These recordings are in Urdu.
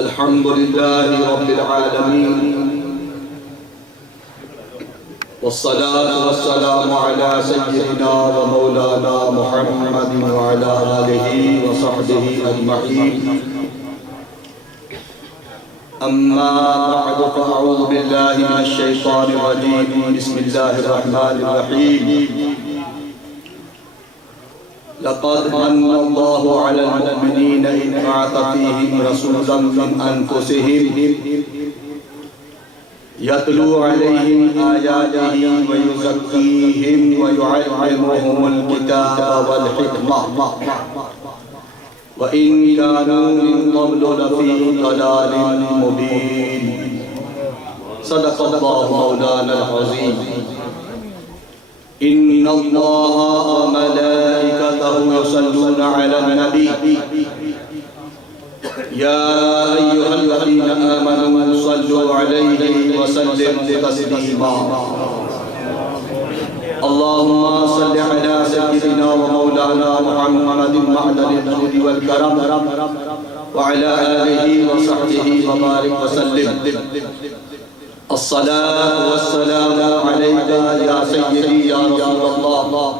الحمد لله رب العالمين والصلاة والسلام على سيدنا ومولانا محمد وعلى آله وصحبه أجمعين أما بعد فأعوذ بالله من الشيطان الرجيم بسم الله الرحمن الرحيم لقد من الله على المؤمنين إذ بعث فيهم رسولا من أنفسهم يتلو عليهم آياته ويزكيهم ويعلمهم الكتاب والحكمة وإن كانوا من قبل لفي ضلال مبين صدق الله مولانا العظيم إن الله وملائكته يصلون على النبي يا أيها الذين آمنوا صلوا عليه وسلموا تسليما اللهم صل على سيدنا ومولانا محمد معدن الجود والكرم وعلى آله وصحبه وبارك وسلم الصلاة والسلام عليك يا سيدي يا رسول الله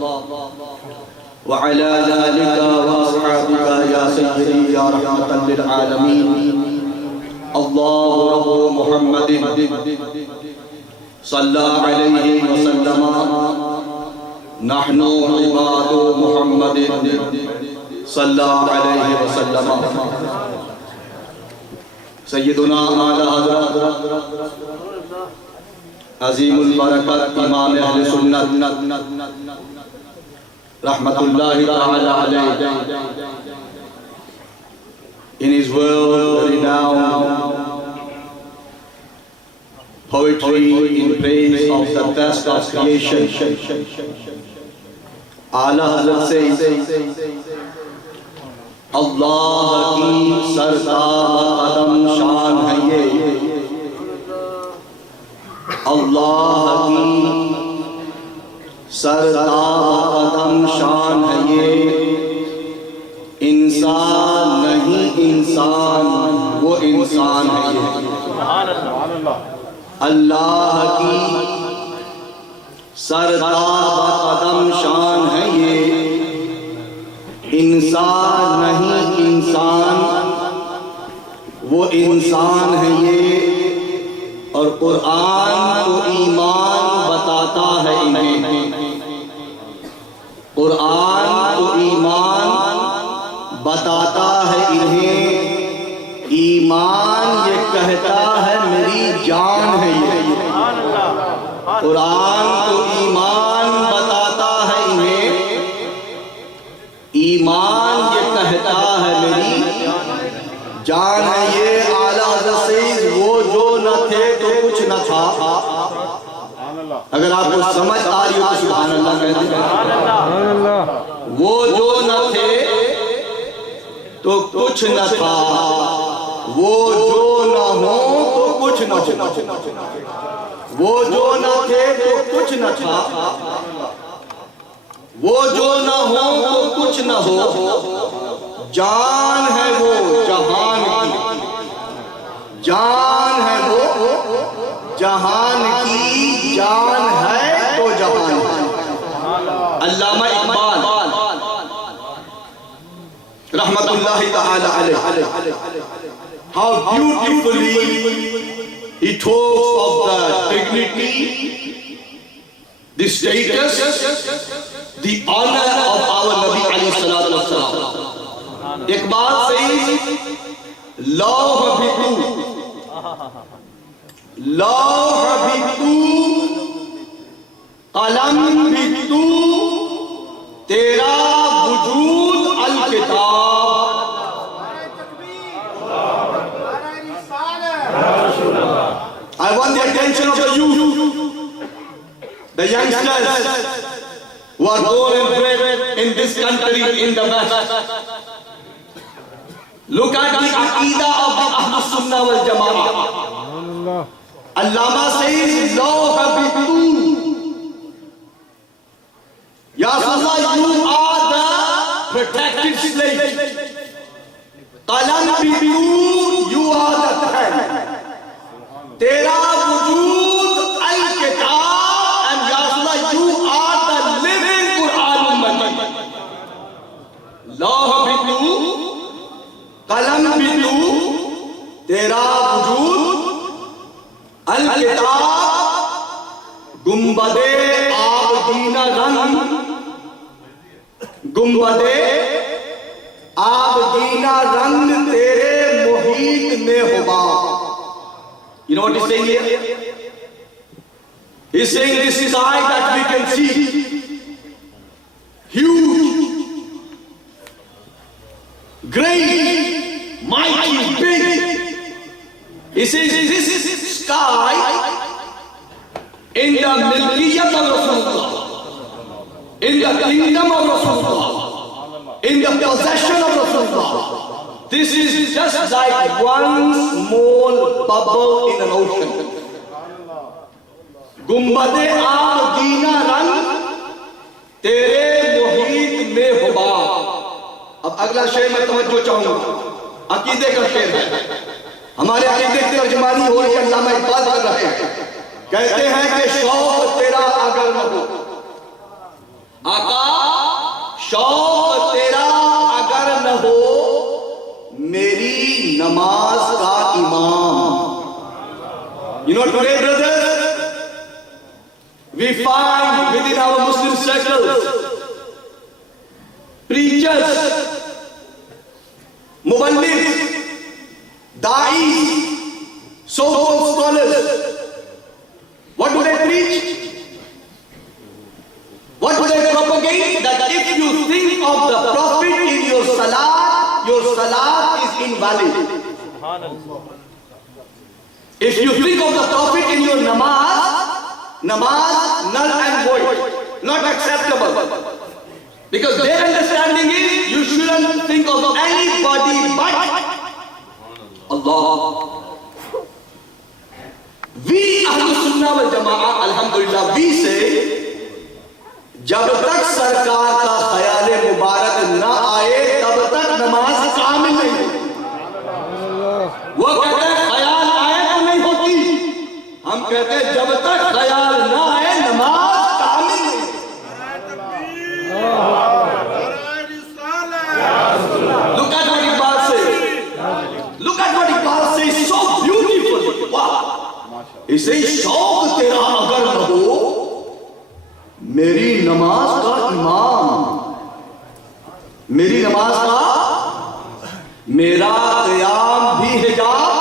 وعلى آلك وأصحابك يا سيدي يا رحمة للعالمين الله رب محمد صلى عليه وسلم نحن عباد محمد صلى عليه وسلم سیدنا اعلی حضرت عظیم البرکت امام اہل سنت رحمت اللہ تعالی علیہ in his world renowned poetry in praise of the best of creation اعلی حضرت سے اللہ کی سرتاز قدم شان ہے یہ اللہ کی سرتاز قدم شان ہے یہ انسان نہیں انسان وہ انسان ہے یہ اللہ کی سرتاز قدم شان ہے یہ انسان نہیں انسان وہ انسان ہے یہ اور قرآن کو ایمان بتاتا ہے انہیں قرآن کو ایمان بتاتا ہے انہیں ایمان یہ کہتا ہے میری جان ہے یہ قرآن کو ایمان بتاتا ہے انہیں ایمان یہ کہتا ہے میری جان ہے یہ اعلیٰ حضرت سے وہ جو نہ تھے تو کچھ نہ تھا اگر آپ کو سمجھ آ رہی ہو تو سبحان اللہ کہتے ہیں وہ جو نہ تھے تو کچھ نہ تھا وہ جو نہ ہو تو کچھ نہ ہو وہ جو نہ تھے تو کچھ نہ تھا وہ جو نہ ہو تو کچھ نہ ہو جان ہے وہ جہان کی جان ہے وہ جہان کی جان ہے تو جہان ہے علامہ اقبال رحمت اللہ تعالی علیہ how beautifully he talks of the dignity, the status, the honor of our Nabi alayhi salatu wassalam. Iqbal says, Lawh bhi tu, qalam bhi tu, tera wujood al-kitab. I want the attention of the youth, the youngsters who are born and bred in this country, in the West. Look at the Aqidah of the Ahlus Sunnah wal Jama'ah. Allama says, Lawh bhi tu. Ya Rasulullah, you are the protected slave. Qalam bhi tu, you are تیرا وجود الکتاب and یا رسول اللہ you are the living قرآن مجید. لوح بھی تو، قلم بھی تو، تیرا وجود الکتاب گنبد آبگینہ رنگ، گنبد آبگینہ رنگ تیرے محیط میں ہوگا. You know what he's saying here? He's saying this sky that we can see, huge, great, mighty, big. He says this sky in the milkiyat of Rasulullah, in the kingdom of Rasulullah, in the possession of Rasulullah. This is just like one small bubble in an ocean. گنبد آبگینہ رنگ تیرے محیط میں ہوگا. اب اگلا شعر میں توجہ چاہوں گا، عقیدے کا شعر ہے. ہمارے عقیدے کی ترجمانی ہو رہی ہے، علامہ اقبال کر رہے ہیں. کہتے ہیں کہ شوق تیرا اگر نہ ہو، آقا شوق تیرا اگر نہ ہو، میری نماز کا امام. You know today, brothers, we find within our Muslim circles preachers, muballigh, da'is, so-called scholars. What do they preach? What do they propagate? That if you think of the Prophet in your salat is invalid. If you think of the Prophet in your namaz null and void, not acceptable. Because their understanding is you shouldn't think of anybody but Allah. We Ahlul Sunnah wal Jama'ah, alhamdulillah, we say جب تک سرکار کا خیال مبارک نہ آئے تب تک نماز کامل نہیں. وہ کہتے ہیں خیال آئے تو نہیں ہوتی، ہم کہتے ہیں جب تک خیال نہ آئے نماز کامل نہیں. Look at what Iqbal says. Look at what Iqbal says so beautifully. Wow. He says شوق تیرا اگر نہ ہو، میری نماز کا امام، میری نماز کا، میرا قیام بھی حجاب،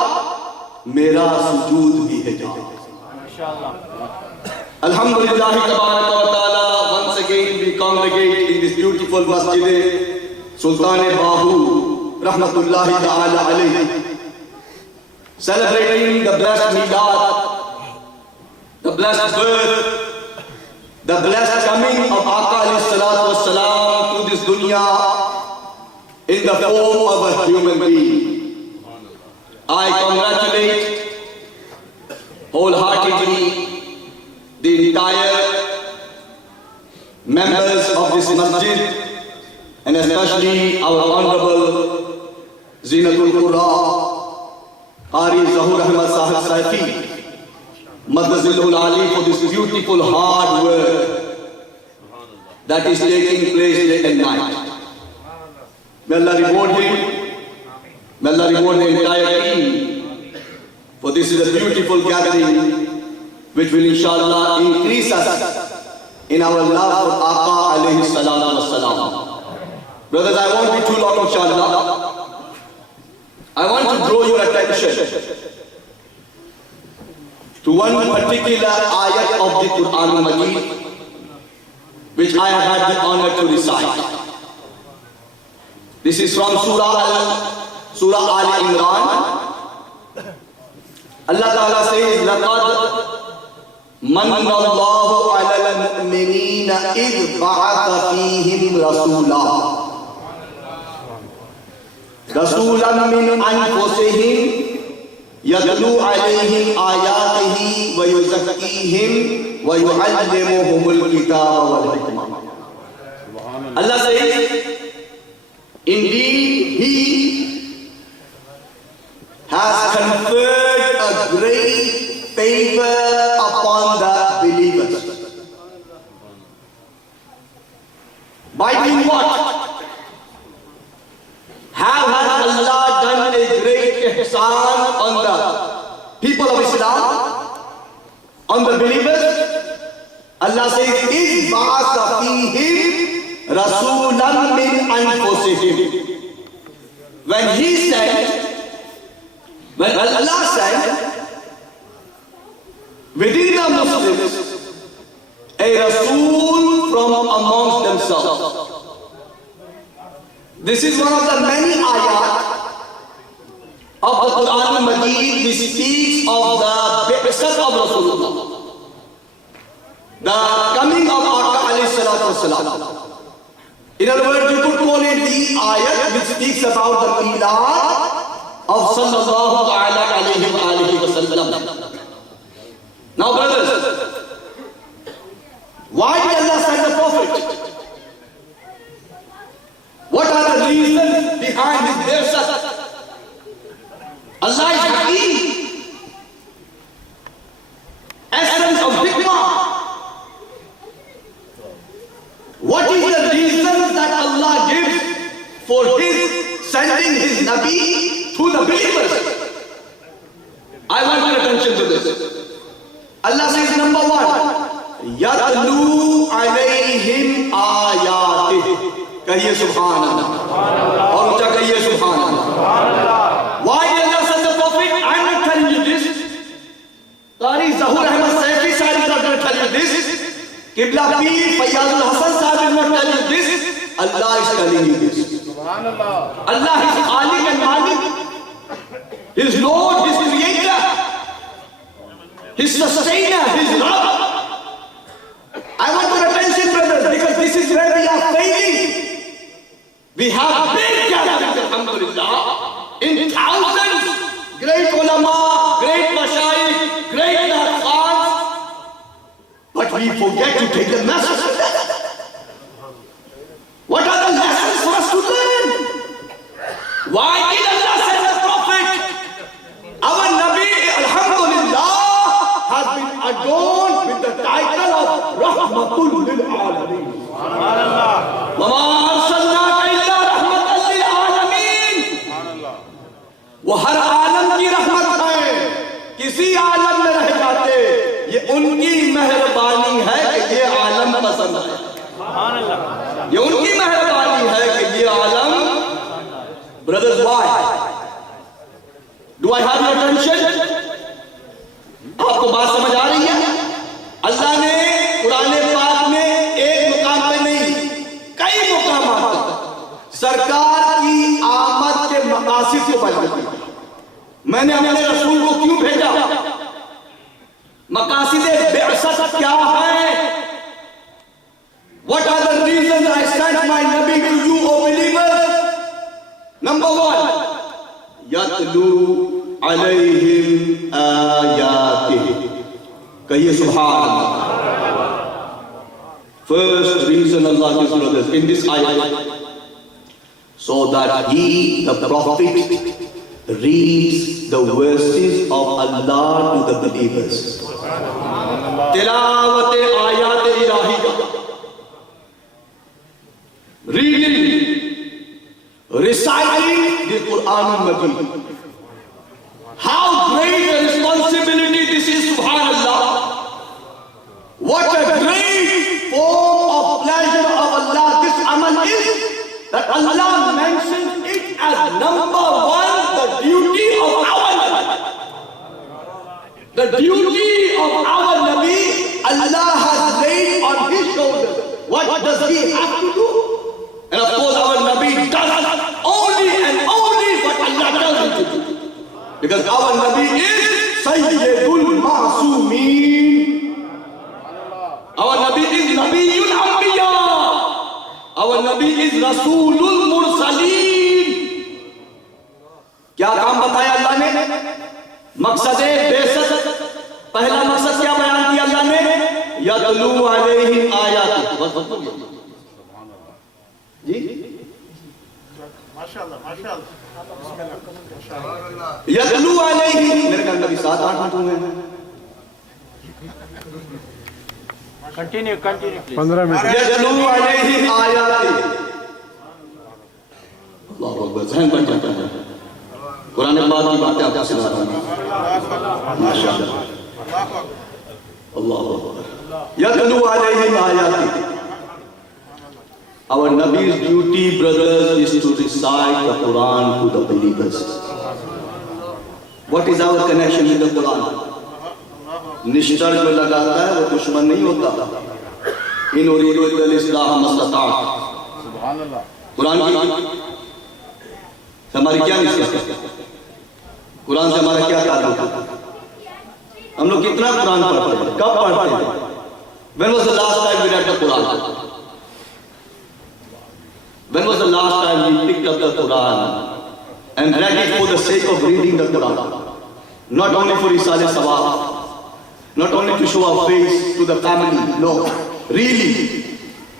میرا سجود بھی حجاب. Alhamdulillah tabaraka wa ta'ala, once again we congregate in this beautiful masjid Sultan Bahu rahmatullahi ta'ala alayhi, celebrating the blessed Milad, the blessed birth, the blessed coming of Aqa alayhi salatu wassalam to this dunya in the form of a human being. I congratulate wholeheartedly the entire members of this masjid, and especially our honorable Zinatul Qura, Qari Zahur Ahmad Sahib Saifi, Madazilul Ali, for this beautiful hard work that is taking place day and night. May Allah reward him. May Allah reward the entire team, for this is a beautiful gathering which will inshallah increase us in our love for Aqa alayhi salatu wassalam. Brothers, I won't be too long inshallah. I want to draw your attention to one particular ayat of the Quran al-Majid, which I have had the honor to recite. This is from Surah Al-Imran. Allah Ta'ala says, لَقَدْ مَنَّ اللَّهُ عَلَى الْمُؤْمِنِينَ إِذْ بَعَثَ فِيهِمْ رَسُولًا مِّنْ أَنفُسِهِمْ يَتْلُو عَلَيْهِمْ آيَاتِهِ وَيُزَكِّيهِمْ وَيُعَلِّمُهُمُ الْكِتَابَ وَالْحِكْمَةَ. Allah says, indeed, He has conferred a great favor upon the believers. By doing what? Has Allah done a great ihsan on the people of Islam, on the believers? Allah says, إِذْ بَعَثَ فِيهِمْ رَسُولًا مِّنْ أَنفُسِهِمْ. When Allah said, within the Muslims, a Rasul from amongst themselves. This is one of the many ayat of the Quran al-Majid which speaks of the Bi'sat of Rasulullah, the coming of Aka alayhi salatu wasalam. In other words, you could call it the ayat which speaks about the milad of sallallahu alayhi wa sallam. Now brothers, why did Allah send the Prophet? What are the reasons behind his Bi'sat? Allah is Hakim. Essence of hikmah. What is the reason that Allah gives for his sending his Nabi to the believers? I want your attention to this. Allah says, number one, Yatlu alayhim ayatih. Kahiye Subhan Allah. Aur ucha kahiye Subhan Allah. Why did Allah send the Prophet? I'm not telling you this. Qari Zahur Ahmad Saifi Sahib is not going to tell you this. Qibla Peer Fayyazul Hasan Sahib is not telling you this. Allah is telling you this. Allah is Khaliq and Malik. His Lord, His Creator, His Sustainer, His Lord. I want your attention, brothers, because this is where we are failing. We have big gatherings, alhamdulillah, in thousands, great ulama, great mashayikh, great narkhans, but we forget to take the message. What are the lessons for us to learn? Why did Allah send the Prophet? Our Nabi, alhamdulillah, has been adorned with the title of Rahmatul lil Alameen. وہ ہر عالم کی رحمت ہے، کسی عالم میں رہ جاتے، یہ ان کی مہربانی ہے کہ یہ عالم پسند ہے، یہ ان کی مہربانی ہے کہ یہ عالم. Brothers, why? Do I have your attention? آپ کو بات سمجھ آ رہی ہے؟ اللہ نے قرآن پاک میں ایک مقام پہ نہیں، کئی مقامات پر سرکار کی آمد کے مقاصد کو بیان کیا. میں نے اپنے رسول کو کیوں بھیجا؟ مقاصد بعثت کیا ہے؟ What are the reasons I sent my Nabi to you, O believers? Number one, yatlu alayhim ayatih. Kahiye Subhan Allah. First reason Allah gives brothers in this ayat, so that he, the Prophet, reads the verses of Allah to the believers. Tilawat ayat ilahiyya. Reading, reciting the Quran al-Majid. How great a responsibility this is, subhanallah. What a great form of pleasure of Allah this amal is, that Allah mentions it as number one, the duty of our Nabi. The duty of our Nabi, Allah has laid on his shoulders. What does he have to do? And of course our Nabi does only and only what Allah tells him to do. Because our Nabi is Sayyidul Ma'asumeen. Our Nabi is Nabiyul Anbiya. Our Nabi is Rasulul Mursaleen. کیا کام بتایا اللہ نے؟ مقصد بعثت، پہلا مقصد کیا بیان کیا اللہ نے؟ یتلو علیہم آیات. جی یتلو علیہم، میرے کہا نبی 7-8 ہاتھوں میں Continue, please. 15 منٹ یتلو علیہم آیاتہ. اللہ اکبر، ذہن بن جاتا ہے. قرآن پاک کی باتیں آپ کو سنا رہا ہوں. ماشاءاللہ. اللہ اکبر. یتلو علیہم آیاتہ. Our Nabi's duty, brothers, is to recite the Quran to the believers. What is our connection with the Quran? نشتر جو لگاتا ہے وہ دشمن نہیں ہوتا. ان اريد الا الاصلاح ما استطعت. قرآن کی ہماری کیا نسبت ہے؟ قرآن سے ہمارا کیا تعلق ہے؟ ہم لوگ کتنا قرآن پڑھتے ہیں؟ کب پڑھتے ہیں؟ When was the last time we read the Quran? When was the last time we picked up the Quran and read it for the sake of reading the Quran? Not only for Isal Sawab, not only to show our face to the family, no, really,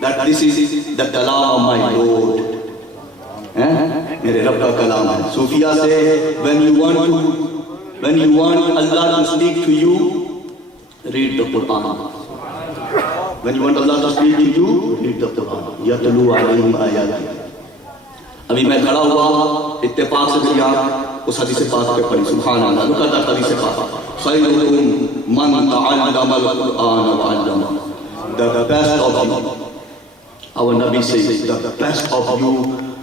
that this is the kalam of my Lord. Mere Rabb ka kalam hai. Sufiya say, when you want Allah to speak to you, read the Quran. When you want Allah to speak to you, read the Quran. یتلو علیہم آیاتہ. ابھی میں کھڑا ہوا اتفاق سے بھی آپ اس حدیث پاک پہ پڑھی. سبحان اللہ. لوگ کہتا ہے حدیث پاک خیرکم من تعلم القرآن وعلمہ. The best of you, our Nabi says, the best of you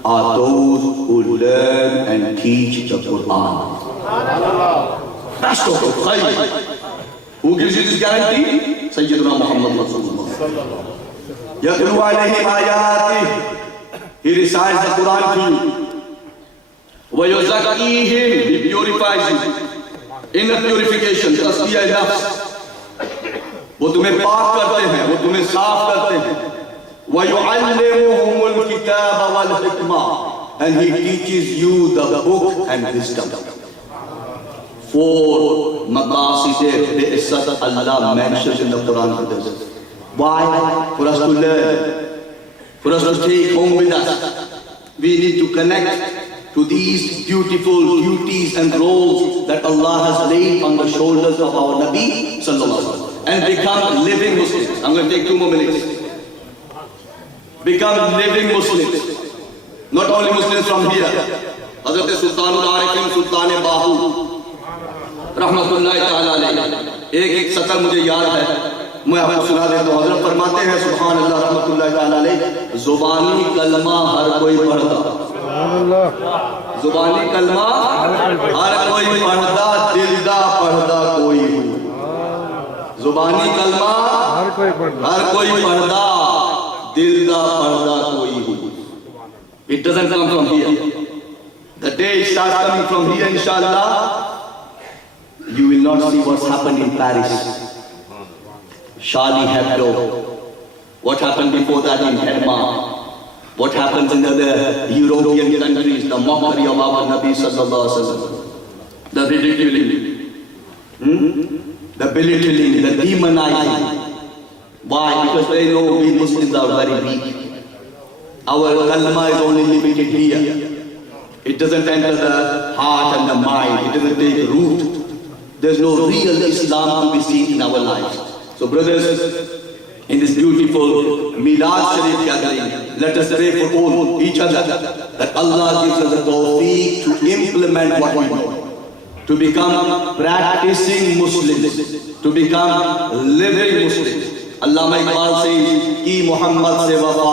are those who learn and teach the Quran. Best of you, خیر. Who gives you this guarantee? Sayyidina Muhammad Rasulullah. Yatlu alayhim ayatih. He recites the Quran to you. Wa yuzakkihim. He purifies you. Inner purification, tasfiyah nafs. وہ تمہیں پاک کرتے ہیں, وہ تمہیں صاف کرتے ہیں. وَيُعَلِّمُهُمُ الْكِتَابَ وَالْحِكْمَةَ. And he teaches you the book and wisdom. Four maqasid bi'isat Allah mentioned in the Quran with us. Why? For us to learn, for us to take home with us. We need to connect to these beautiful duties and roles that Allah has laid on the shoulders of our Nabi sallallahu alaihi wasallam and become living Muslims. I'm going to take 2 more minutes. Become living Muslims. Not only Muslims from here. Hazrat Sultanul Arifin Sultan Bahu رحمت اللہ تعالیٰ علیہ. ایک سطر مجھے یاد ہے, میں آپ کو سنا دیتا ہوں. حضرت فرماتے ہیں سبحان اللہ رحمت اللہ تعالیٰ علیہ, زبانی کلمہ ہر کوئی پڑھتا. زبانی کلمہ ہر کوئی پڑھتا, دلدا پڑھتا کوئی ہو. زبانی کلمہ ہر کوئی پڑھتا, دلدا پڑھتا کوئی ہو. It doesn't come from here. The day it starts coming from here, inshallah, you will not see what's happened in Paris. Charlie Hebdo. What happened before that in Burma? What happens in other European countries? The mockery of our Nabi sallallahu alaihi wasallam. The ridiculing. The belittling, the demonizing. Why? Because they know we Muslims are very weak. Our kalma is only limited here. It doesn't enter the heart and the mind. It doesn't take root. There's no real Islam to be seen in our lives. So brothers, in this beautiful Milad Sharif gathering, let us pray for all, each other, that Allah gives us the tawfiq to implement what we know, to become practicing Muslims, to become living Muslims. Allama Iqbal says, ki Muhammad se wafa,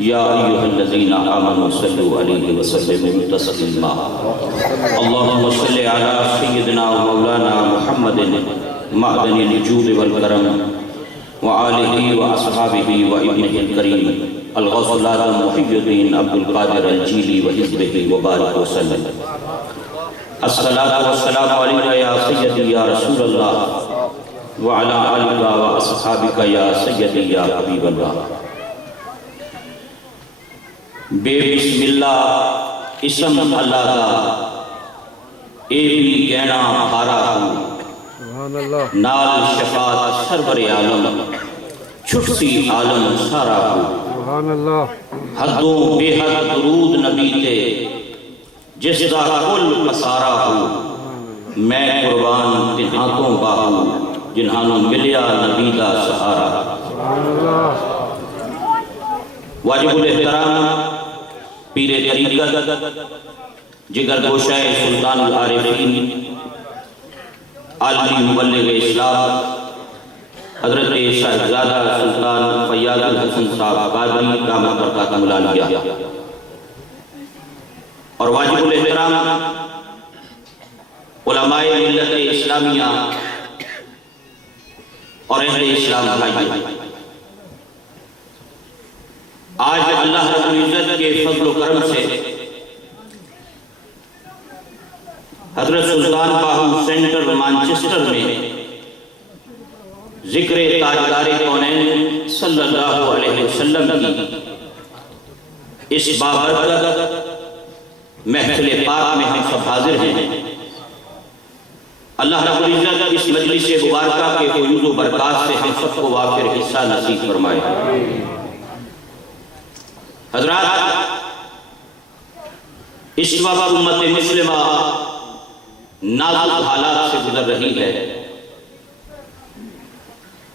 یا ایھا الذین آمنوا صلوا علیہ وسلموا تسلیما اللہم صل علی سیدنا و مولانا محمد معدن الجود والکرم وآلہ واصحابہ وابنہ الکریم الغوث العظم محی الدین عبد القادر الجیلی وحزبہ وبارک وسلم الصلاۃ والسلام علیکہ یا سیدی یا رسول اللہ وعلی آلکہ واصحابکہ یا سیدی یا حبیب اللہ۔ بے بسم اللہ اسم اللہ دا اے بھی گینا بھارا ہوں نال شفاعت سرور عالم چھٹسی عالم سارا ہوں حدوں بے حد درود نبی تے جس دا کل پسارا ہوں میں قربان تنہاتوں باہوں جنہانوں ملیا نبی دا سہارا۔ واجب الاحترام پیر طریقت جگر گوشہ سلطان العارفین عالمی مبلغ اسلام حضرت صاحبزادہ سلطان فیاض الحسن صاحب قادری دامت برکاتہ العالیہ، اور واجب الاحترام علماء ملت اسلامیہ اور اہل اسلام بھائی، آج اللہ رب العزت کے فضل و کرم سے حضرت سلطان باہو سینٹر مانچسٹر میں ذکر تاجدار کونین صلی اللہ علیہ وسلم کی اس بابرکت محفل پاک میں ہم سب حاضر ہیں۔ اللہ رب العزت اس مجلس مبارکہ کے فیوز و برکات سے ہم سب کو وافر حصہ نصیب فرمائے۔ حضرات، اس وقت امت مسلمہ نازک حالات سے گزر رہی ہے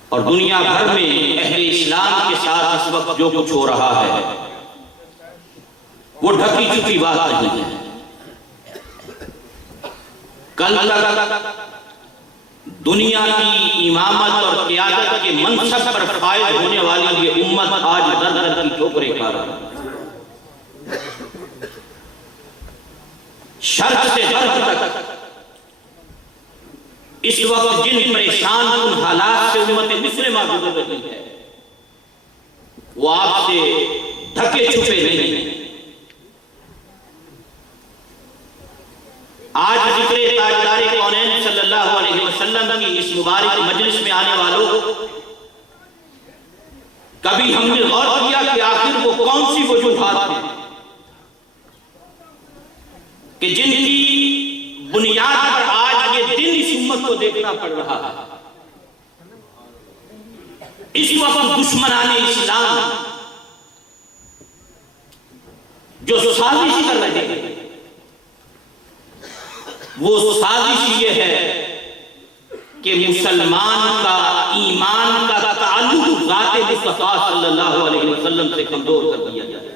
اور دنیا بھر میں اہل اسلام کے ساتھ اس وقت جو کچھ ہو رہا ہے وہ ڈھکی چھپی بات نہیں ہے۔ کل تک دنیا کی امامت اور قیادت کے منصب پر فائز ہونے والی یہ امت آج در در کی ٹھوکریں کھا رہی ہے۔ شرق سے غرب تک اس وقت جن پریشان کن حالات سے امت مسلمہ گزر رہی ہے وہ آپ سے ڈھکے چھپے نہیں ہیں۔ آج ذکر تاجدار کونین صلی اللہ علیہ وسلم کی اس مبارک مجلس میں آنے والوں کبھی ہم نے غور کیا کہ آخر وہ کون سی وجوہات ہیں کہ جن کی بنیاد پر آج یہ دن اس امت کو دیکھنا پڑ رہا ہے۔ اس وقت دشمنان اسلام جو سازش کر رہے ہیں وہ سازش یہ ہے کہ مسلمان کا ایمان کا تعلق ذات مصطفیٰ صلی اللہ علیہ وسلم سے کمزور کر دیا جائے۔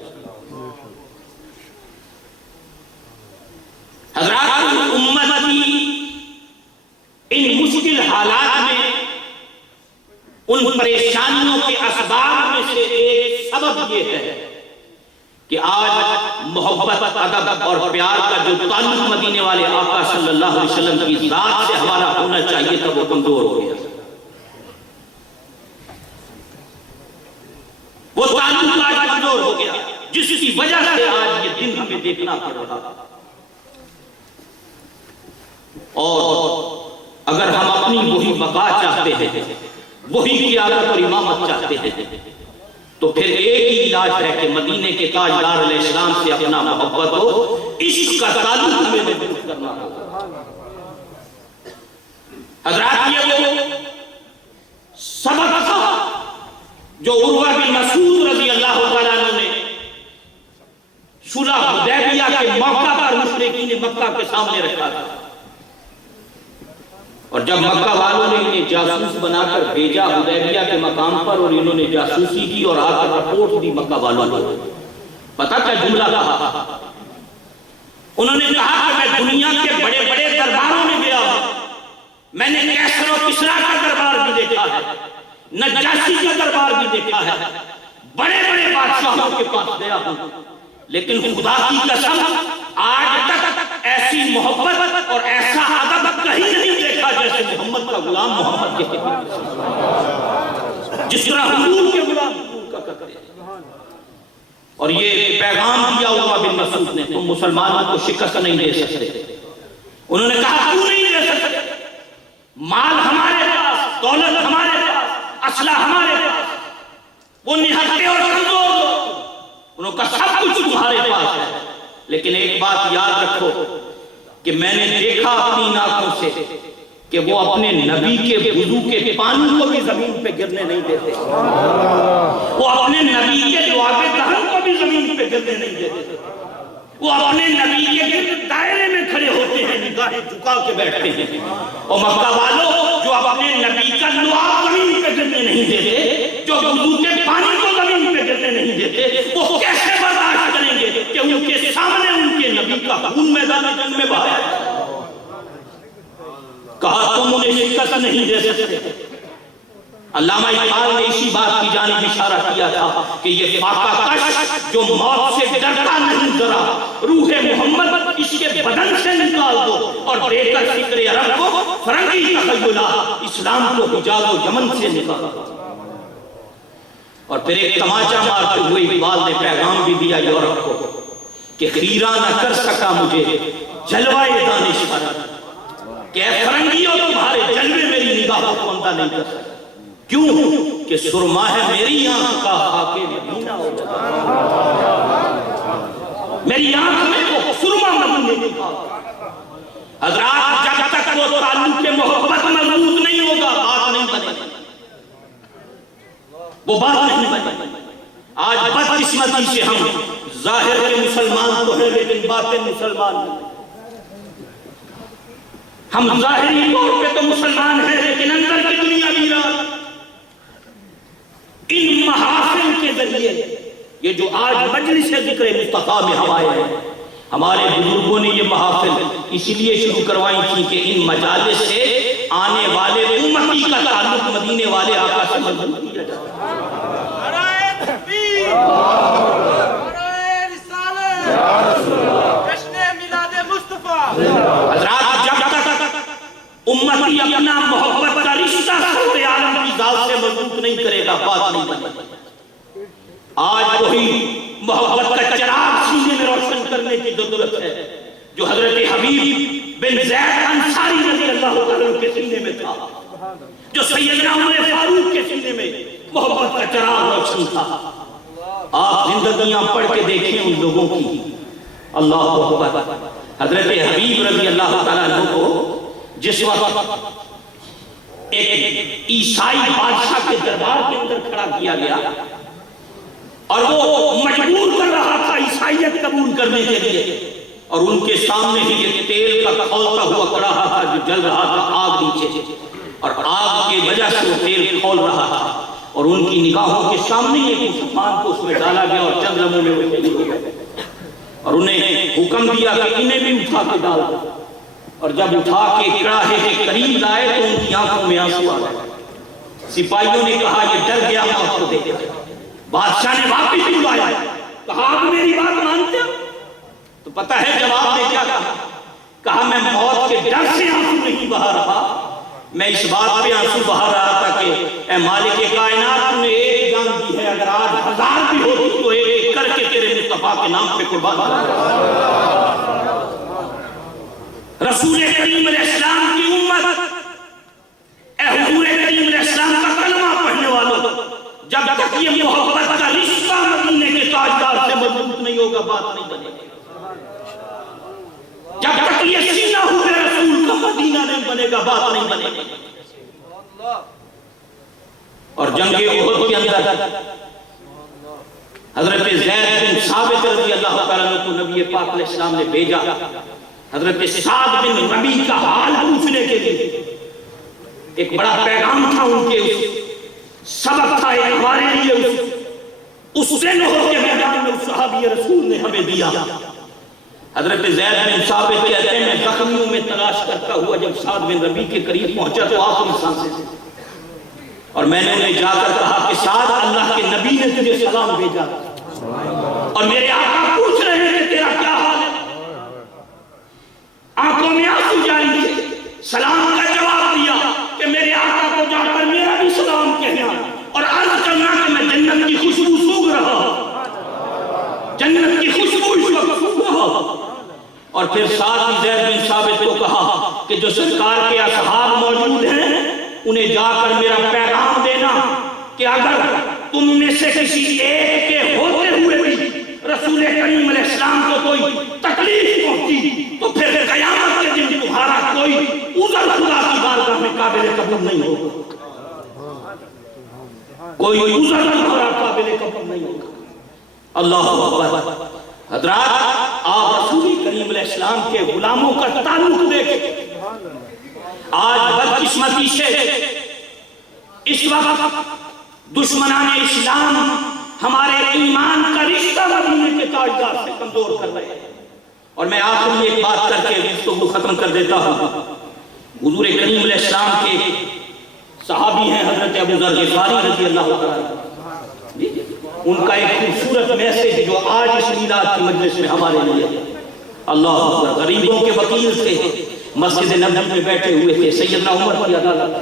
حضرات، امت کی ان مشکل حالات میں ان پریشانیوں کے اسباب میں سے ایک سبب یہ ہے کہ آج محبت، ادب اور پیار کا جو تعلق مدینے والے آقا صلی اللہ علیہ وسلم کی ذات سے ہمارا ہونا چاہیے تھا وہ کمزور ہو گیا۔ وہ تعلق آج کمزور ہو گیا جس کی وجہ سے آج یہ دن ہمیں دیکھنا پڑ رہا۔ اور اگر ہم اپنی وہی بقا چاہتے ہیں، وہی قیادت اور امامت چاہتے ہیں، تو پھر ایک ہی علاج ہے کہ مدینے کے تاجدار علیہ السلام سے اپنا محبت ہو، عشق کا تعلق ہمیں مضبوط کرنا ہو۔ حضرات، یہ وہ سبق تھا جو عروہ بن مسعود رضی اللہ تعالیٰ عنہ نے صلح حدیبیہ کے موقع پر مشرکین مکہ کے سامنے رکھا تھا، اور جب مکہ والوں نے انہیں جاسوس بنا کر بھیجا حدیبیہ کے مقام پر اور انہوں نے جاسوسی کی اور آ کر رپورٹ دی مکہ والوں کو، پتہ کیا جملہ کہا؟ انہوں نے کہا کہ میں دنیا کے بڑے بڑے درباروں میں گیا ہوں، میں نے کیسر و کسریٰ کا دربار بھی دیکھا ہے، نجاشی کا دربار بھی دیکھا ہے، بڑے بڑے بادشاہ بادشاہوں کے پاس گیا ہوں، لیکن خدا کی قسم آج تک ایسی محبت اور ایسا ادب کہیں نہیں دیکھا جیسے محمد کا غلام محمد کے جس طرح حضور کے غلام حضور کا کرتے ہیں۔ اور یہ پیغام دیا عروہ بن مسعود نے، تم مسلمانوں کو شکست نہیں دے سکتے۔ انہوں نے کہا کیوں نہیں دے سکتے؟ مال ہمارے پاس، دولت ہمارے پاس، اسلحہ ہمارے پاس، وہ نہتے اور کمزور لوگ، انہوں کا سب کچھ تمہارے پاس ہے، لیکن ایک بات یاد رکھو کہ میں نے دیکھا اپنی آنکھوں سے کہ وہ اپنے نبی کے وضو کے پانی کو بھی زمین پہ گرنے نہیں دیتے، وہ اپنے نبی کے لعاب دہن کو بھی زمین پہ گرنے نہیں دیتے، وہ اپنے نبی کے گرد دائرے میں کھڑے ہوتے ہیں، نگاہیں جھکا کے بیٹھتے ہیں۔ اور مکہ والوں جو اپنے نبی کا لعاب زمین پہ گرنے نہیں دیتے، جو وضو کے پانی کو زمین پہ گرنے نہیں دیتے، وہ کیسے برداشت کریں گے کہ ان کے سامنے ان کے نبی کا خون میدان جنگ میں بہایا ہے؟ کہا تم انہیں شکست نہیں دے سکتے۔ علامہ اقبال نے اسی بات کی جانب اشارہ کیا تھا کہ یہ فاقہ کش جو موت سے ڈرتا نہیں ڈرا، روح محمد اس کے بدن سے نکال دو اور دے کر فکر عرب کو فرنگی تخیلہ، اسلام کو حجاز و یمن سے نکال دو۔ اور پھر ایک تماچا مارتے ہوئے اقبال نے پیغام بھی دیا یورپ کو کہ خیرہ نہ کر سکا مجھے جلوائے دانش فرنگ، کہ اے فرنگیوں تمہارے جلوے میری نگاہوں کو اندھا نہیں کر سکتا۔ کیوں کہ سرما ہے میری آنکھ کا خاک مدینہ ہو جاتا، میری آنکھ میں وہ سرما مدینہ کا۔ حضرات جب تک وہ تعلق کے محبت مضبوط نہیں ہوگا بات نہیں بنے گی، وہ بات نہیں بنے گی۔ آج بدقسمتی سے ہم ظاہر کے مسلمان تو ہیں لیکن باطن مسلمان نہیں۔ ہم ظاہری طور پہ تو مسلمان ہیں لیکن اندر کی دنیا ویران۔ ان محافل کے ذریعے یہ جو آج مجلس ذکر مصطفیٰ میں ہم آئے ہیں، ہمارے بزرگوں نے یہ محافل اس لیے شروع کروائی تھی کہ ان مجالس سے آنے والے امتی کا تعلق مدینے والے آقا سے مضبوط کیا جائے۔ حضرات جب تک امتی اپنا محبت کا رشتہ صورت عالم کی ذات سے مضبوط نہیں کرے گا بات نہیں بنے گی۔ آج وہی محبت کا چراغ سینے میں روشن کرنے کی ضرورت ہے جو حضرت حبیب بن زید انصاری رضی اللہ عنہ کے سینے میں تھا، جو سیدنا عمر فاروق کے سینے میں محبت کا چراغ روشن تھا۔ آپ زندگیاں پڑھ کے دیکھیں ان لوگوں کی، اللہ اکبر۔ حضرت حبیب رضی اللہ تعالیٰ عنہ کو جس وقت ایک عیسائی بادشاہ کے دربار کے اندر کھڑا کیا گیا اور وہ مجبور کر رہا تھا عیسائیت قبول کرنے کے لیے، اور ان کے سامنے ہی ایک تیل کا کھولتا ہوا کڑا تھا جو جل رہا تھا آگ نیچے، اور آگ کی وجہ سے وہ تیل کھول رہا تھا، اور ان کی نگاہوں کے سامنے ایک مسلمان کو اس میں ڈالا گیا اور چند لمحوں میں وہ شہید ہو گئے، اور انہیں حکم دیا کہ انہیں بھی اٹھا کے ڈال دو، اور جب اٹھا کے کڑاہے کے قریب لائے تو ان کی آنکھوں میں آنسو آ گئے۔ سپاہیوں نے کہا یہ ڈر گیا موت کو دیکھ کر۔ بادشاہ نے واپس بلایا، کہا آپ میری بات مانتے ہو؟ تو پتہ ہے جواب نے کیا کہا؟ کہا میں موت کے ڈر سے آنسو نہیں بہا رہا، میں اس بات پہ آنسو بہا رہا تھا کہ اے مالک کائنات نے ایک جان دی ہے، اگر آج 1000 بھی ہوتی تو ایک ایک کر کے تیرے مصطفیٰ کے نام پہ قربان کر۔ رسول کریم علیہ السلام کی امت، اے حضور کریم علیہ السلام کا کلمہ پڑھنے والوں، جب تک یہ محبت کا رشتہ مدینے کے تاجدار سے مضبوط نہیں ہوگا بات نہیں بنے گی۔ جب تک یہ سینہ حضور رسول کا مدینہ نہیں بنے گا بات نہیں بنے گی۔ اور جنگ احد کے اندر حضرت زید بن ثابت رضی اللہ تعالیٰ عنہ کو نبی پاک علیہ السلام نے بھیجا حضرت سعد بن ربیع کا حال پوچھنے کے لیے۔ ایک بڑا پیغام تھا ان کے، سبق تھا ایک ہمارے لیے، اس دن ہو کے میدان میں اس صحابی رسول نے ہمیں دیا۔ حضرت زید بن ثابت کہتے ہیں میں زخمیوں میں تلاش کرتا ہوا جب سعد بن ربیع کے قریب پہنچا تو آخری سانسیں تھے، اور میں نے انہیں جا کر کہا کہ سعد اللہ کے نبی نے تجھے سلام بھیجا۔ اور میرے آقا پوچھ رہے ہیں کہ تیرا کیا حال ہے؟ آنکھوں میں آنسو جاری تھے، سلام کا جواب دیا کہ میرے آقا کو جا کر میرا بھی سلام کہنا اور عرض کرنا کہ میں جنت کی خوشبو سونگھ رہا ہوں، جنت کی خوشبو اس وقت سونگھ رہا ہوں۔ اور پھر ساتھ ہی زید بن ثابت کو کہا کہ جو سرکار کے اصحاب موجود ہیں انہیں جا کر میرا پیغام دینا کہ اگر تم میں سے کسی ایک کے ہوتے ہوئے بھی رسول کریم علیہ السلام کو کوئی تکلیف پہنچی تو پھر قیامت کے دن تمہارا کوئی عذر خدا کی بارگاہ میں قابل قبول نہیں ہوگا، کوئی عذر تمہارا قابل قبول نہیں ہوگا۔ اللہ اکبر۔ حضرات، آپ رسول کریم علیہ السلام کے غلاموں کا تعلق دیکھیں۔ آج بدقسمتی سے اس وقت دشمنان اسلام ہمارے ایمان کا رشتہ مدینے کے تاجدار سے کمزور کر رہے ہیں۔ اور میں آخر میں ایک بات کر کے گفتگو ختم کر دیتا ہوں۔ حضور کریم علیہ السلام کے صحابی ہیں حضرت ابو ذر غفاری رضی اللہ عنہ، ان کا ایک خوبصورت میسج جو آج اس میلاد کی مجلس میں ہمارے لیے اللہ اکبر۔ غریبوں کے وکیل تھے، مسجد نبوی میں بیٹھے ہوئے تھے، سیدنا عمر کی عدالت،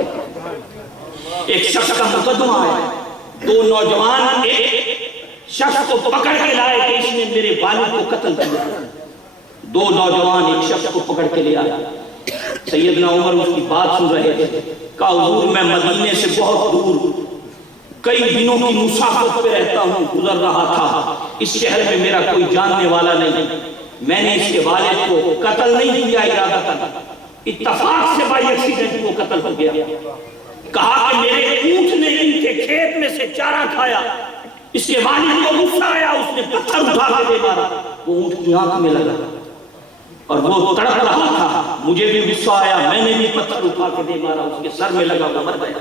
ایک شخص کا مقدمہ آیا، دو نوجوان ایک شخص کو پکڑ کے لائے کہ اس نے میرے والد کو قتل کیا۔ دو نوجوان ایک شخص کو پکڑ کے لے آیا، سیدنا عمر اس کی بات سن رہے تھے، کہا حضور میں مدینے سے بہت دور کئی دنوں کی مسافت پہ رہتا ہوں، گزر رہا تھا، اس شہر میں میرا کوئی جاننے والا نہیں، میں نے اس کے والد کو قتل نہیں کیا ارادتاً، اتفاق سے بائی ایکسیڈنٹ کو قتل ہو گیا۔ کہا کہ میرے اونٹ نے ان کے کھیت میں سے چارہ کھایا، اس کے والد کو غصہ آیا، اس نے پتھر اٹھا کے دے مارا، وہ اونٹ کی آنکھ میں لگا اور وہ تڑپ رہا تھا، مجھے بھی غصہ آیا، میں نے بھی پتھر اٹھا کے دے مارا، اس کے سر میں لگا، وہ مر گیا۔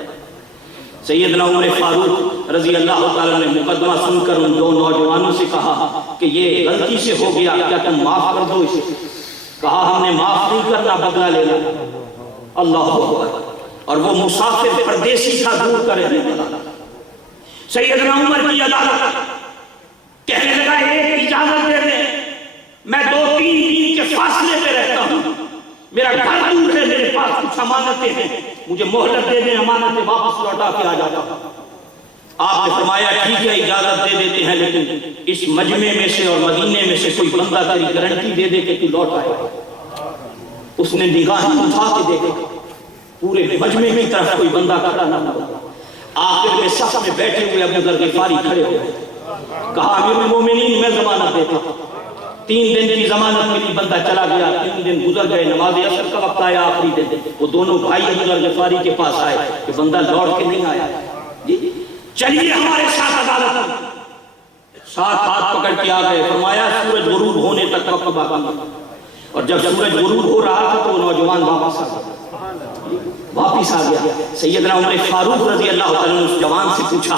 سیدنا عمر فاروق رضی اللہ تعالیٰ نے مقدمہ سن کر ان دو نوجوانوں سے کہا کہ یہ غلطی سے ہو گیا، کیا تم معاف کر دو اسے؟ کہا ہم نے معاف نہیں کرنا، بدلہ لینا۔ اللہ اکبر۔ اور وہ مسافر پردیسی تھا، دور کا رہنے والا۔ سیدنا عمر کی عدالت کہنے لگا ایک اجازت دے دیں، میں 2-3 دن کے فاصلے پہ رہتا ہوں، میرا گھر دور ہے، میرے پاس کچھ امانتیں ہیں، مجھے مہلت دے دیں، امانتیں واپس لوٹا کے آ جاتا ہوں۔ آپ نے فرمایا ٹھیک ہے اجازت دے دیتے ہیں، لیکن اس مجمع میں سے اور مدینے میں سے کوئی بندہ تیری گارنٹی دے دے کہ تو لوٹ آئے۔ اس نے نگاہیں اٹھا کے دیکھا، پورے مجمع کی طرف کوئی بندہ کھڑا نہ ہوا۔ آخر میں صف میں بیٹھے ہوئے ابو ذر غفاری کھڑے ہوئے، کہا امیر المومنین میں ضمانت دیتا ہوں۔ 3 دن کی ضمانت ملی، بندہ چلا گیا، 3 دن گزر گئے، نماز عصر کا وقت آیا، آخری دن وہ دونوں بھائی ابو ذر غفاری کے پاس آئے کہ بندہ لوٹ کے نہیں آیا، چلیے ہمارے ساتھ عدالت میں۔ ساتھ ہاتھ پکڑ کے آ گئے، فرمایا سورج غروب ہونے تک وقت باقی ہے۔ اور جب سورج غروب ہو رہا تھا تو وہ نوجوان واپس آ گیا۔ سیدنا عمر فاروق رضی اللہ تعالیٰ نے اس جوان سے پوچھا،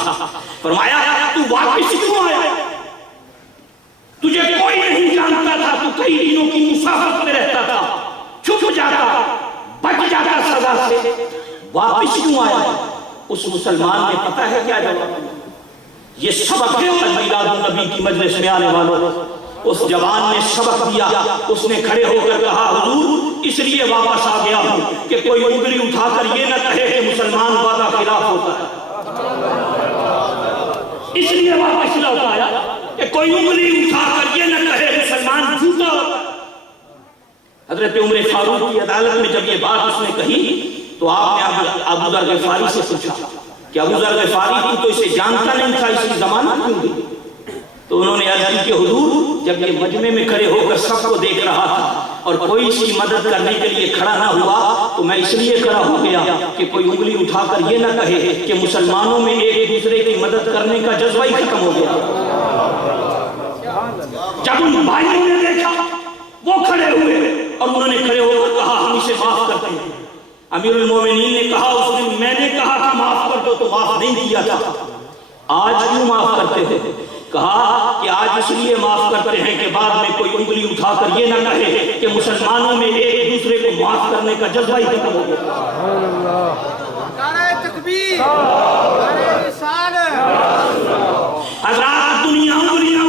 فرمایا تو واپس کیوں آیا؟ تجھے کوئی نہیں جانتا تھا، تو کئی دنوں کی مسافت میں رہتا تھا، چھپ جاتا، بچ جاتا سزا سے، واپس کیوں آیا؟ اس مسلمان نے پتہ ہے کیا جواب دیا؟ یہ سبق ہے میلاد النبی کی مجلس میں آنے والوں۔ اس جوان نے سبق دیا، اس نے کھڑے ہو کر کہا حضور اس لیے واپس آ گیا ہوں کہ کوئی انگلی اٹھا کر یہ نہ کہے کہ مسلمان وعدہ خلاف ہوتا ہے، اس لیے واپس لوٹ آیا کہ کوئی انگلی اٹھا کر یہ نہ کہے مسلمان جھوٹا ہوتا ہے۔ حضرت عمر فاروق کی عدالت میں جب یہ بات اس نے کہی تو آپ نے ابو ذر غفاری سے پوچھا کہ ابو ذر غفاری تو اسے جانتا نہیں تھا، اس کی ضمانت کیوں دی؟ تو انہوں نے عرض کی کہ حضور جب یہ مجمع میں کھڑے ہو کر سب کو دیکھ رہا تھا اور کوئی اس کی مدد کرنے کے لیے کھڑا نہ ہوا تو میں اس لیے کھڑا ہو گیا کہ کوئی انگلی اٹھا کر یہ نہ کہے کہ مسلمانوں میں ایک دوسرے کی مدد کرنے کا جذبہ ہی ختم ہو گیا۔ جب ان بھائیوں نے دیکھا وہ کھڑے ہوئے اور انہوں نے کھڑے ہو کر کہا ہم اسے معاف کرتے ہیں۔ امیر المومنین نے کہا اس دن میں نے کہا تھا معاف کر دو تو معاف نہیں کیا تھا، آج کیوں معاف کرتے ہو؟ کہا کہ آج اس لیے معاف کرتے ہیں کہ بعد میں کوئی انگلی اٹھا کر یہ نہ کہے کہ مسلمانوں میں ایک دوسرے کو معاف کرنے کا جذبہ ہی ختم ہو گیا۔ نعرہ تکبیر، نعرہ رسالت۔ حضرات دنیا انگلیاں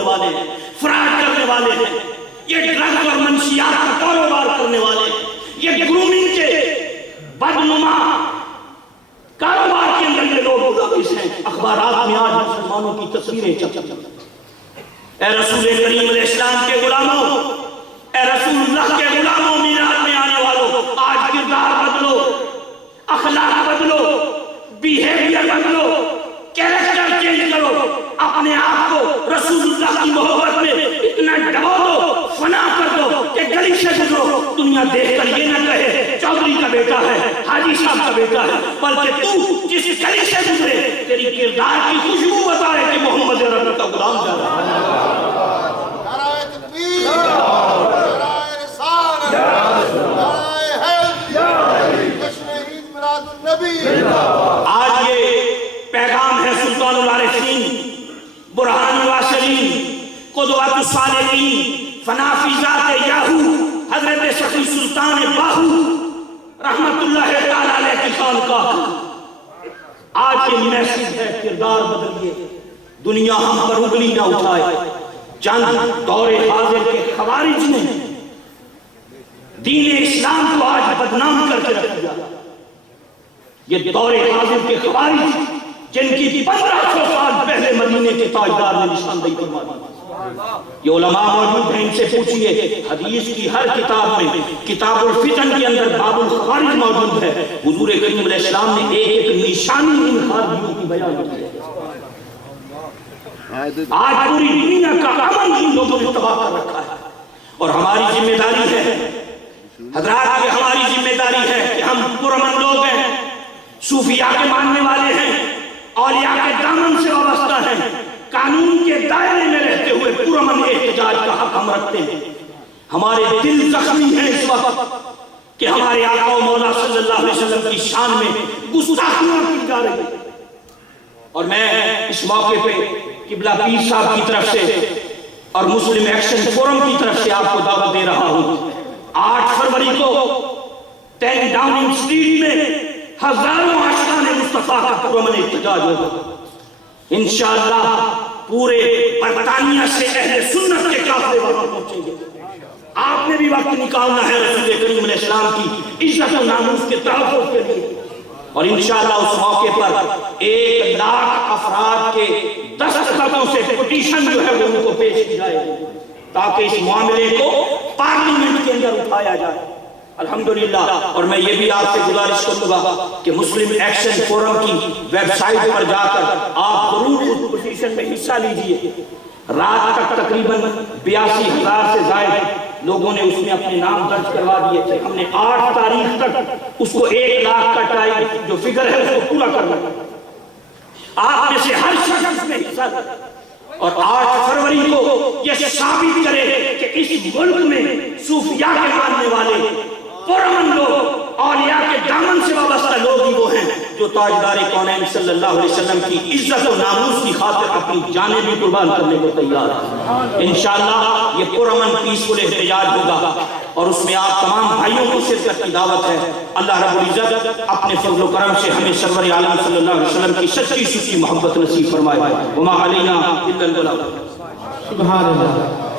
توڑنے والے ہیں، فراڈ کرنے والے ہیں، یہ ڈرگ اور منشیات کا کاروبار کرنے والے ہیں، یہ گرومنگ کے بدنما کاروبار کے اندر یہ لوگ ملوث ہیں۔ اخبارات میں آج مسلمانوں کی تصویریں چلتی ہیں۔ اے رسول کریم علیہ السلام کے غلاموں، اے رسول اللہ کے غلاموں، میراث میں آنے والوں، آج کردار بدلو، اخلاق بدلو، بیہیویئر بدلو، کیریکٹر چینج کرو، اپنے آپ کو رسول اللہ کی محبت میں اتنا ڈبو دو، فنا کر دو کہ گلی سے گزرو دنیا دیکھ کر یہ نہ کہے چودھری کا بیٹا ہے، حاجی صاحب کا بیٹا ہے، بلکہ تو جس گلی سے گزرے تیری کردار کی خوشبو بتائے کہ محمد رسول کا غلام جا رہا ہے۔ نعرہ تکبیر، نعرہ رسالت، نعرہ حیدر، جشن عید میلاد النبی۔ آج یہ پیغام ہے سلطان العارفین، برہان الواصلین، قدوۃ الصالحین، فنا فی ذات یاہو، حضرت شفیع سلطان باہو رحمت اللہ تعالیٰ علیہ کی خانقاہ۔ آج یہ میسج ہے، کردار بدلیے، دنیا ہم پر انگلی نہ اٹھائے۔ چند دور حاضر کے خوارج نے دین اسلام کو آج بدنام کر کے رکھ دیا۔ یہ دور حاضر کے خوارج جن کی 1500 سال پہلے مدینے کے تاجدار نے نشاندہی فرما دی۔ یہ علماء موجود ہیں، ان سے پوچھئے، حدیث کی ہر کتاب میں کتاب الفتن کے اندر باب الخوارج موجود ہے۔ حضور کریم علیہ السلام نے ایک ایک نشانی ان خارجیوں کی بیان کی ہے۔ آج پوری دنیا کا امن ان لوگوں نے تباہ کر رکھا ہے، اور ہماری ذمہ داری ہے حضرات، یہ ہماری ذمہ داری ہے کہ ہم پرامن لوگ ہیں، صوفیاء کے ماننے والے ہیں، اولیاء کے دامن سے وابستہ ہیں، قانون کے دائرے میں رہتے ہوئے پرامن احتجاج کا حق ہم رکھتے ہیں۔ ہمارے دل زخمی ہیں اس وقت کہ ہمارے آقا و مولا صلی اللہ علیہ وسلم کی شان میں گستاخیاں کی جا رہی ہیں، اور میں اس موقع پہ قبلہ پیر صاحب کی طرف سے اور مسلم ایکشن فورم کی طرف سے آپ کو دعوت دے رہا ہوں۔ 8 فروری کو 10 ڈاؤننگ اسٹریٹ میں ہزاروں عاشقان مصطفیٰ کا پرامن احتجاج ہوگا۔ انشاءاللہ پورے برطانیہ سے اہل سنت کے قافلے وہاں پہنچیں گے۔ آپ نے بھی وقت نکالنا ہے رسول کریم علیہ السلام کی عزت و ناموس کے تحفظ کے لیے، اور انشاءاللہ اس موقع پر 1 لاکھ افراد کے دستخطوں سے پٹیشن جو ہے وہ ان کو پیش کی جائے گی تاکہ اس معاملے کو پارلیمنٹ کے اندر اٹھایا جائے۔ الحمدللہ، اور میں یہ بھی آپ سے گزارش کروں گا کہ مسلم ایکشن فورم کی ویب سائٹ پر جا کر آپ ضرور اس پٹیشن میں حصہ لیجئے۔ رات تک تقریباً 82,000 سے زائد لوگوں نے اس میں اپنے نام درج کروا دیے تھے۔ ہم نے 8 تاریخ تک اس کو 1 لاکھ کا ٹارگیٹ جو فگر ہے اس کو پورا کرنا ہے۔ آپ میں سے ہر شخص میں حصہ لے اور 8 فروری کو یہ ثابت کرے کہ اس ملک میں صوفیاء کے ماننے والے پرامن لوگ، اولیاء کے دامن سے وابستہ لوگ ہی وہ ہیں جو تاجدار کونین صلی اللہ علیہ وسلم کی عزت و ناموس کی خاطر اپنی جانیں بھی قربان کرنے کو تیار ہیں۔ انشاءاللہ یہ پرامن پیسفل احتجاج ہوگا، اور اس میں آپ تمام بھائیوں کو شرکت کی دعوت ہے۔ اللہ رب العزت اپنے فضل و کرم سے ہمیں سرور عالم صلی اللہ علیہ وسلم کی سچی سچی محبت نصیب فرمائے۔ وما علینا الا البلاغ۔ سبحان اللہ۔